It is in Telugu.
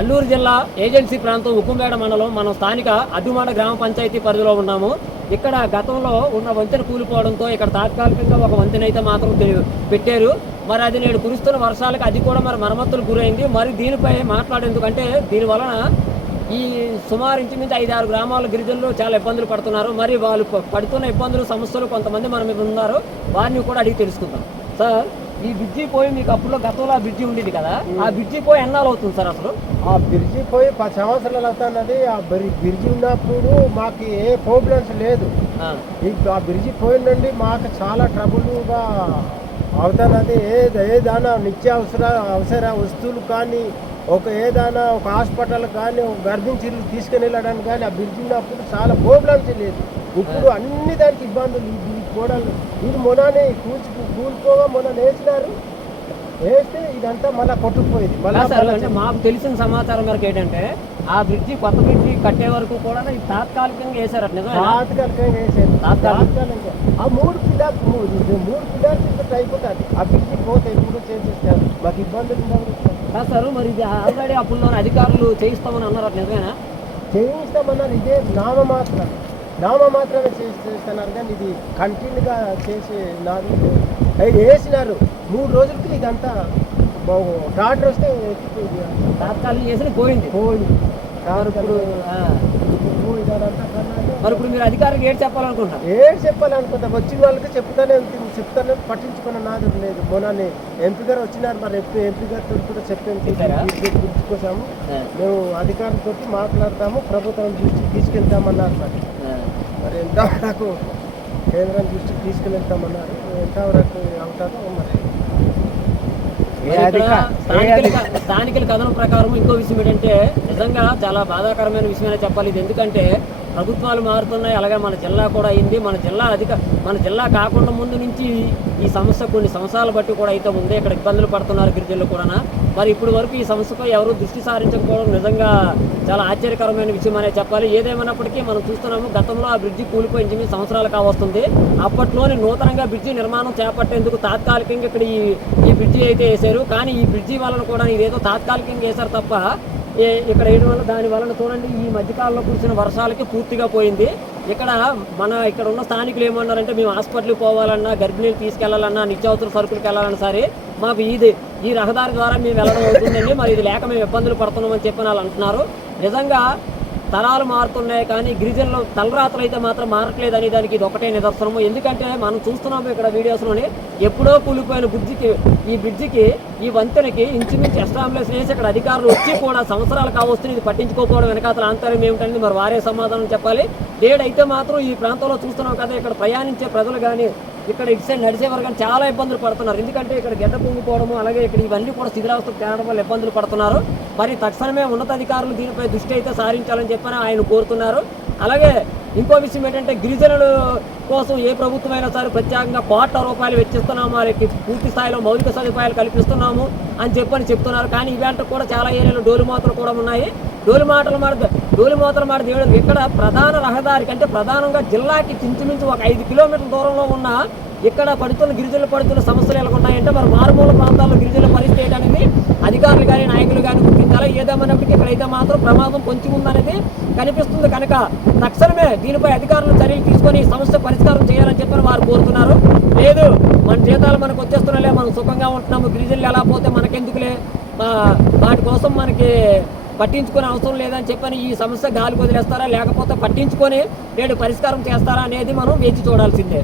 అల్లూరు జిల్లా ఏజెన్సీ ప్రాంతం ఉక్కుంపేట మండలం మనం స్థానిక అడ్డుమాడ గ్రామ పంచాయతీ పరిధిలో ఉన్నాము. ఇక్కడ గతంలో ఉన్న వంతెన కూలిపోవడంతో ఇక్కడ తాత్కాలికంగా ఒక వంతెన అయితే మాత్రం పెట్టారు. మరి అది నేడు కురుస్తున్న వర్షాలకు అది కూడా మరి మరమ్మతులు గురైంది. మరి దీనిపై మాట్లాడేందుకంటే దీని వలన ఈ సుమారు ఇంచుమించు 5-6 గ్రామాల గిరిజనులు చాలా ఇబ్బందులు పడుతున్నారు. మరి వాళ్ళు పడుతున్న ఇబ్బందులు సమస్యలు కొంతమంది మన మీద ఉన్నారు, వారిని కూడా అడిగి తెలుసుకుందాం. సార్, ఈ బ్రిడ్జి పోయి మీకు అప్పుడు గతంలో ఆ బ్రిడ్జి ఉండేది కదా, ఆ బ్రిడ్జి పోయి ఎన్నాళ్ళు అవుతుంది సార్? అసలు ఆ బ్రిడ్జి పోయి 10 సంవత్సరాలు అవుతున్నది. ఆ బ్రిడ్జి ఉన్నప్పుడు మాకు ఏ ప్రాబ్లమ్స్ లేదు. ఆ బ్రిడ్జి పోయిందండి మాకు చాలా ట్రబుల్గా అవుతున్నది. ఏదైనా అవసర వస్తువులు కానీ ఏదైనా ఒక హాస్పిటల్ కానీ ఒక గర్భిణీలు తీసుకుని వెళ్ళడానికి కానీ ఆ బ్రిడ్జి ఉన్నప్పుడు చాలా ప్రాబ్లమ్స్ లేదు. ఇప్పుడు అన్ని దానికి ఇబ్బందులు. ఈ గోడలు ఇది మొన్ననే కూలిపోగా మొన్న వేస్తే ఇదంతా మళ్ళీ కొట్టుకుపోయింది. అంటే మాకు తెలిసిన సమాచారం మేరకు ఏంటంటే ఆ బ్రిడ్జి కొత్త బ్రిడ్జి కట్టే వరకు కూడా తాత్కాలికంగా వేసారట. తాత్కాలికంగా వేసారు. తాత్కాలికంగా ఆ 3 పిల్లర్స్ అయిపోతుంది. ఆ బ్రిడ్జి పోతే ఎప్పుడు చేసేస్తారు. మాకు ఇబ్బందులు ఉండవు సార్. మరి ఇది ఆల్రెడీ అప్పుడు అధికారులు చేయిస్తామని అన్నారు, నిజమేనా? చేయిస్తామన్నారు. ఇదే నామమాత్రమే చేస్తున్నారు కానీ ఇది కంటిన్యూగా చేసి వేసినారు. 3 రోజులకి ఇదంతా టాటర్ వస్తే తాత్కాలిక చేసి పోయింది. మరి ఇప్పుడు మీరు అధికారులకు చెప్పాలనుకుంటా వచ్చిన వాళ్ళకి చెప్తానే పట్టించుకున్న నాది లేదు. మొన్న ఎంపీ గారు వచ్చినారు. మరి ఎంపీ గారితో కూడా పిలుచుకోసాము. మేము అధికారులతో మాట్లాడతాము, ప్రభుత్వం దృష్టికి తీసుకెళ్తామన్నారు. మరి ఎంతవరకు కేంద్రం దృష్టికి తీసుకెళ్తామన్నారు. ఎంతవరకు అవుతారో మరి స్థానికుల కథనం ప్రకారం ఇంకో విషయం ఏంటంటే నిజంగా చాలా బాధాకరమైన విషయమే చెప్పాలి ఇది. ఎందుకంటే ప్రభుత్వాలు మారుతున్నాయి, అలాగే మన జిల్లా కూడా అయింది. మన జిల్లా కాకుండా ముందు నుంచి ఈ సమస్య కొన్ని సంవత్సరాలు బట్టి కూడా అయితే ఉంది. ఇక్కడ ఇబ్బందులు పడుతున్నారు గిరిజనులు కూడా. మరి ఇప్పుడు వరకు ఈ సమస్యపై ఎవరు దృష్టి సారించకపోవడం నిజంగా చాలా ఆశ్చర్యకరమైన విషయం అనే చెప్పాలి. ఏదేమైనప్పటికీ మనం చూస్తున్నాము, గతంలో ఆ బ్రిడ్జి కూలిపోయి 8 సంవత్సరాలు కావస్తుంది. అప్పట్లోనే నూతనంగా బ్రిడ్జి నిర్మాణం చేపట్టేందుకు తాత్కాలికంగా ఇక్కడ ఈ బ్రిడ్జి అయితే వేశారు. కానీ ఈ బ్రిడ్జి వలన కూడా ఇదేదో తాత్కాలికంగా వేశారు తప్ప ఇక్కడ వేయడం వల్ల దాని వలన చూడండి ఈ మధ్యకాలంలో కురిసిన వర్షాలకి పూర్తిగా పోయింది. ఇక్కడ ఉన్న స్థానికులు ఏమన్నారంటే మేము హాస్పిటల్కి పోవాలన్నా, గర్భిణీలు తీసుకెళ్లాలన్నా, నిత్యావసర సరుకులకు వెళ్ళాలన్నా సరే మాకు ఈ రహదారి ద్వారా మేము వెళ్ళడం అవుతుందండి. మరి ఇది లేక మేము ఇబ్బందులు పడుతున్నామని చెప్పి వాళ్ళు అంటున్నారు. నిజంగా తరాలు మారుతున్నాయి కానీ గిరిజనులు తలరాత్రులు అయితే మాత్రం మారట్లేదని దానికి ఇది ఒకటే నిదర్శనము. ఎందుకంటే మనం చూస్తున్నాము ఇక్కడ వీడియోస్లోని ఎప్పుడో కూలిపోయిన ఈ బ్రిడ్జికి ఈ వంతెనకి ఇంచుమించు ఎస్టాబ్లిష్ చేసి ఇక్కడ అధికారులు వచ్చి కూడా సంవత్సరాలు కావస్తుంది. ఇది పట్టించుకోకపోవడం వెనకాతల ఆంతర్యం ఏమిటండి మరి వారే సమాధానం చెప్పాలి. అయితే మాత్రం ఈ ప్రాంతంలో చూస్తున్నాం కదా, ఇక్కడ ప్రయాణించే ప్రజలు కానీ ఇక్కడ ఇటు సైడ్ నడిచేవారు కానీ చాలా ఇబ్బందులు పడుతున్నారు. ఎందుకంటే ఇక్కడ గెడ్డ పొంగిపోవడము, అలాగే ఇక్కడ ఇవన్నీ కూడా శిథిలావస్థకు తేవడం వల్ల ఇబ్బందులు పడుతున్నారు. మరి తక్షణమే ఉన్నతాధికారులు దీనిపై దృష్టి అయితే సారించాలని చెప్పని ఆయన కోరుతున్నారు. అలాగే ఇంకో విషయం ఏంటంటే గిరిజనుల కోసం ఏ ప్రభుత్వం అయినా సరే ప్రత్యేకంగా ₹1,00,00,000 వెచ్చిస్తున్నాము, వాళ్ళకి పూర్తి స్థాయిలో మౌలిక సదుపాయాలు కల్పిస్తున్నాము అని చెప్తున్నారు. కానీ ఈవేళ కూడా చాలా ఏరియాలో డోలుమాతలు కూడా ఉన్నాయి. డోలుమాతల మాట దేవుడు ఇక్కడ ప్రధాన రహదారికి అంటే ప్రధానంగా జిల్లాకి ఇంచుమించు ఒక 5 కిలోమీటర్ల దూరంలో ఉన్న ఇక్కడ గిరిజనులు పడుతున్న సమస్యలు ఎలా ఉన్నాయంటే మరి మారుమూల ప్రాంతాల్లో గిరిజనుల పరిస్థితి ఏంటనేది అధికారులు కానీ నాయకులు కానీ గుర్తించాలి. ఏదేమన్నప్పటికీ ఇక్కడైతే మాత్రం ప్రమాదం పొంచి ఉందనేది కనిపిస్తుంది. కనుక తక్షణమే దీనిపై అధికారులు చర్యలు తీసుకొని సమస్య పరిష్కారం చేయాలని చెప్పని వారు కోరుతున్నారు. లేదు మన జీతాలు మనకు వచ్చేస్తున్నాలే, మనం సుఖంగా ఉంటున్నాము, గిరిజనులు ఎలా పోతే మనకెందుకులే, వాటి కోసం మనకి పట్టించుకునే అవసరం లేదని చెప్పని ఈ సమస్య గాలి వదిలేస్తారా లేకపోతే పట్టించుకొని నేడు పరిష్కారం చేస్తారా అనేది మనం వేచి చూడాల్సిందే.